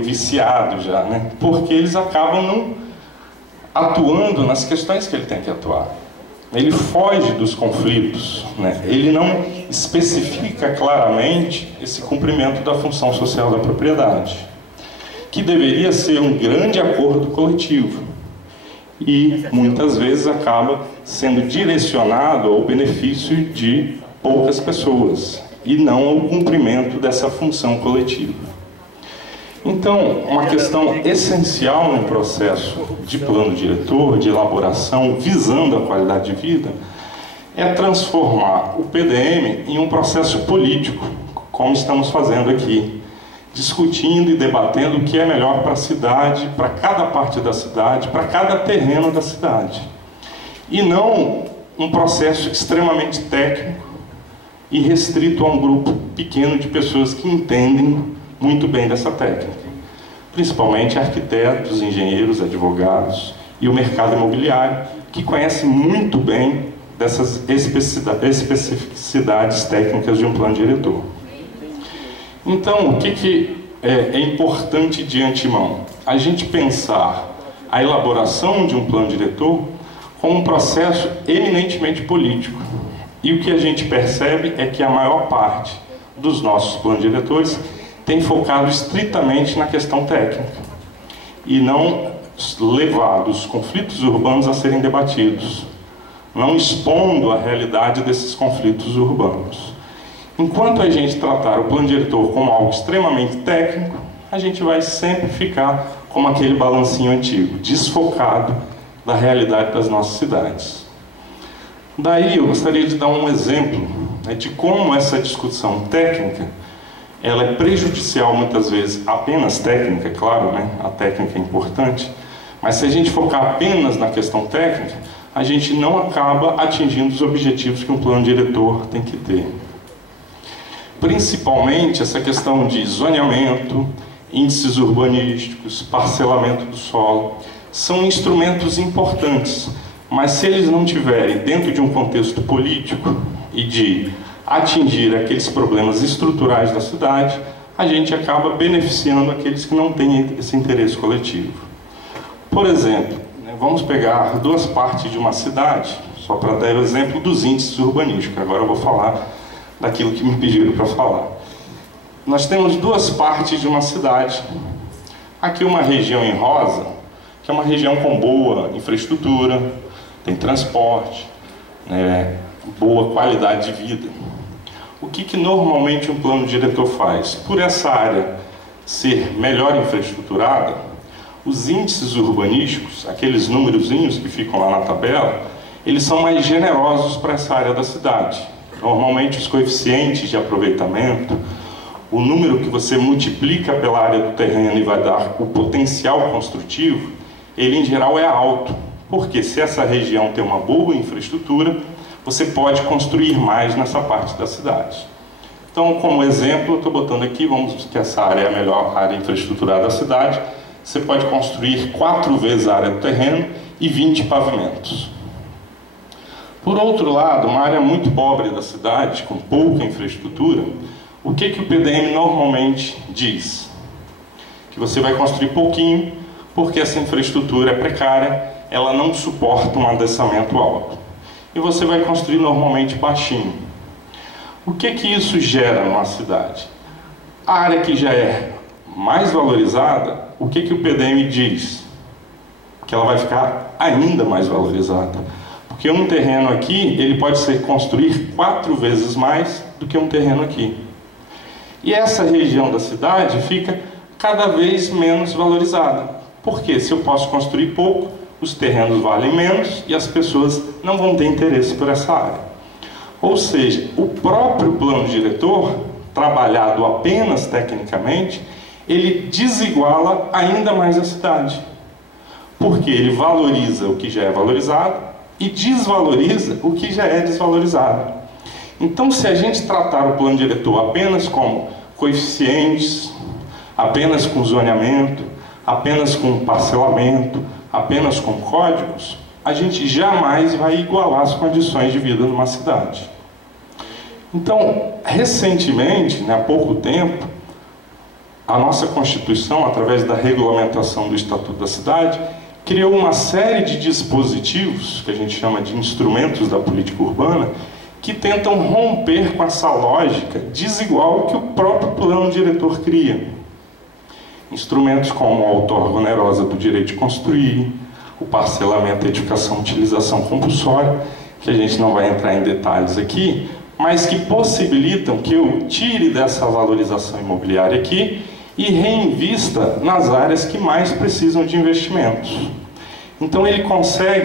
viciado já, né? Porque eles acabam não atuando nas questões que ele tem que atuar. Ele foge dos conflitos, né? Ele não especifica claramente esse cumprimento da função social da propriedade, que deveria ser um grande acordo coletivo e muitas vezes acaba sendo direcionado ao benefício de poucas pessoas e não ao cumprimento dessa função coletiva. Então, uma questão essencial no processo de plano diretor, de elaboração, visando a qualidade de vida, é transformar o PDM em um processo político, como estamos fazendo aqui, discutindo e debatendo o que é melhor para a cidade, para cada parte da cidade, para cada terreno da cidade. E não um processo extremamente técnico e restrito a um grupo pequeno de pessoas que entendem muito bem dessa técnica, principalmente arquitetos, engenheiros, advogados e o mercado imobiliário, que conhece muito bem dessas especificidades técnicas de um plano diretor. Então, o que é importante de antemão? A gente pensar a elaboração de um plano diretor como um processo eminentemente político. E o que a gente percebe é que a maior parte dos nossos planos diretores tem focado estritamente na questão técnica e não levado os conflitos urbanos a serem debatidos, não expondo a realidade desses conflitos urbanos. Enquanto a gente tratar o plano diretor como algo extremamente técnico, a gente vai sempre ficar como aquele balancinho antigo, desfocado da realidade das nossas cidades. Daí eu gostaria de dar um exemplo, né, de como essa discussão técnica ela é prejudicial muitas vezes, apenas técnica, claro, né? A técnica é importante, mas se a gente focar apenas na questão técnica, a gente não acaba atingindo os objetivos que um plano diretor tem que ter. Principalmente essa questão de zoneamento, índices urbanísticos, parcelamento do solo, são instrumentos importantes, mas se eles não tiverem dentro de um contexto político e de atingir aqueles problemas estruturais da cidade, a gente acaba beneficiando aqueles que não têm esse interesse coletivo. Por exemplo, vamos pegar duas partes de uma cidade, só para dar o exemplo dos índices urbanísticos. Agora eu vou falar daquilo que me pediram para falar. Nós temos duas partes de uma cidade. Aqui uma região em rosa, que é uma região com boa infraestrutura, tem transporte, né, boa qualidade de vida. O que normalmente um plano diretor faz? Por essa área ser melhor infraestruturada, os índices urbanísticos, aqueles númerozinhos que ficam lá na tabela, eles são mais generosos para essa área da cidade. Normalmente os coeficientes de aproveitamento, o número que você multiplica pela área do terreno e vai dar o potencial construtivo, ele em geral é alto, porque se essa região tem uma boa infraestrutura, você pode construir mais nessa parte da cidade. Então, como exemplo, eu estou botando aqui, vamos que essa área é a melhor área infraestruturada da cidade, você pode construir 4 vezes a área do terreno e 20 pavimentos. Por outro lado, uma área muito pobre da cidade, com pouca infraestrutura, o que o PDM normalmente diz? Que você vai construir pouquinho, porque essa infraestrutura é precária, ela não suporta um adensamento alto. E você vai construir normalmente baixinho. O que isso gera numa cidade? A área que já é mais valorizada, o que o PDM diz? Que ela vai ficar ainda mais valorizada. Porque um terreno aqui, ele pode ser construir 4 vezes mais do que um terreno aqui. E essa região da cidade fica cada vez menos valorizada. Porque se eu posso construir pouco, os terrenos valem menos e as pessoas não vão ter interesse por essa área. Ou seja, o próprio plano diretor, trabalhado apenas tecnicamente, ele desiguala ainda mais a cidade. Porque ele valoriza o que já é valorizado e desvaloriza o que já é desvalorizado. Então, se a gente tratar o plano diretor apenas como coeficientes, apenas com zoneamento, apenas com parcelamento, apenas com códigos, a gente jamais vai igualar as condições de vida numa cidade. Então, recentemente, há pouco tempo, a nossa Constituição, através da regulamentação do Estatuto da Cidade, criou uma série de dispositivos, que a gente chama de instrumentos da política urbana, que tentam romper com essa lógica desigual que o próprio plano diretor cria. Instrumentos como a outorga onerosa do direito de construir, o parcelamento, a edificação, utilização compulsória, que a gente não vai entrar em detalhes aqui, mas que possibilitam que eu tire dessa valorização imobiliária aqui e reinvista nas áreas que mais precisam de investimentos. Então ele consegue